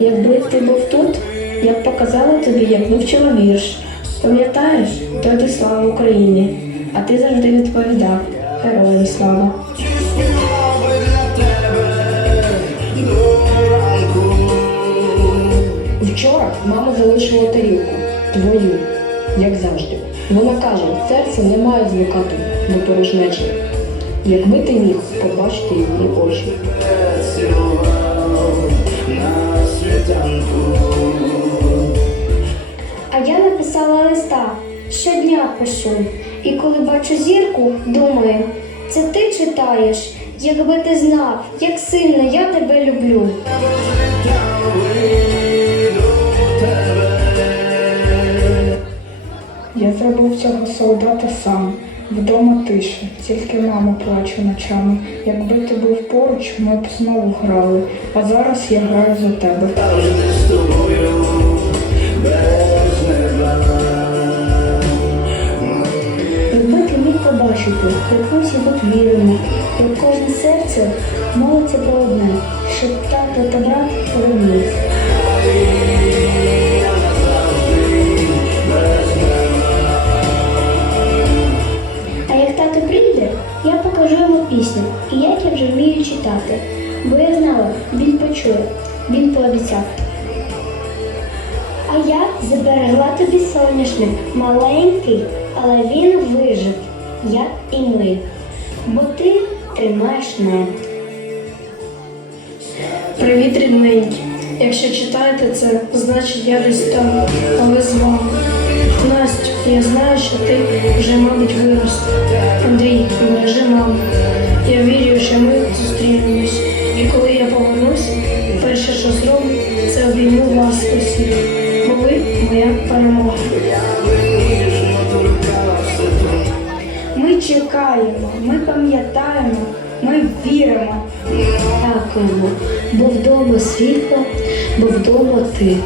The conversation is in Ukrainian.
Якби ти був тут, я б показала тобі, як вивчила вірш. Пам'ятаєш, тоді слава Україні, а ти завжди відповідав Героям слава. Вчора мама залишила тарілку твою, як завжди. Вона каже, серце не має звикати до порожнечі. Якби ти міг побачити її очі. А я написала листа, щодня пишу. І коли бачу зірку, думаю, це ти читаєш, якби ти знав, як сильно я тебе люблю. Я зробив цього солдата сам. Вдома тише, тільки мама плаче ночами. Якби ти був поруч, ми б знову грали. А зараз я граю за тебе. Якби ти міг побачити, як ми всі тут віримо, як кожне серце молиться про одне, щоб тато та брат переміг. Пісню, і як я вже вмію читати. Бо я знала, він почує, він пообіцяв. А я зберегла тобі соняшник, маленький, але він вижив, як і ми. Бо ти тримаєш мед. Привіт, рідненькі. Якщо читаєте це, значить я десь там, але з вами. Настю, я знаю, що ти вже, мабуть, вирос. Андрій, бережи маму. Обійму вас усіх. Бо ви моя перемога. Ми чекаємо, ми пам'ятаємо, ми віримо. Дякуємо, бо вдома світло, бо вдома ти.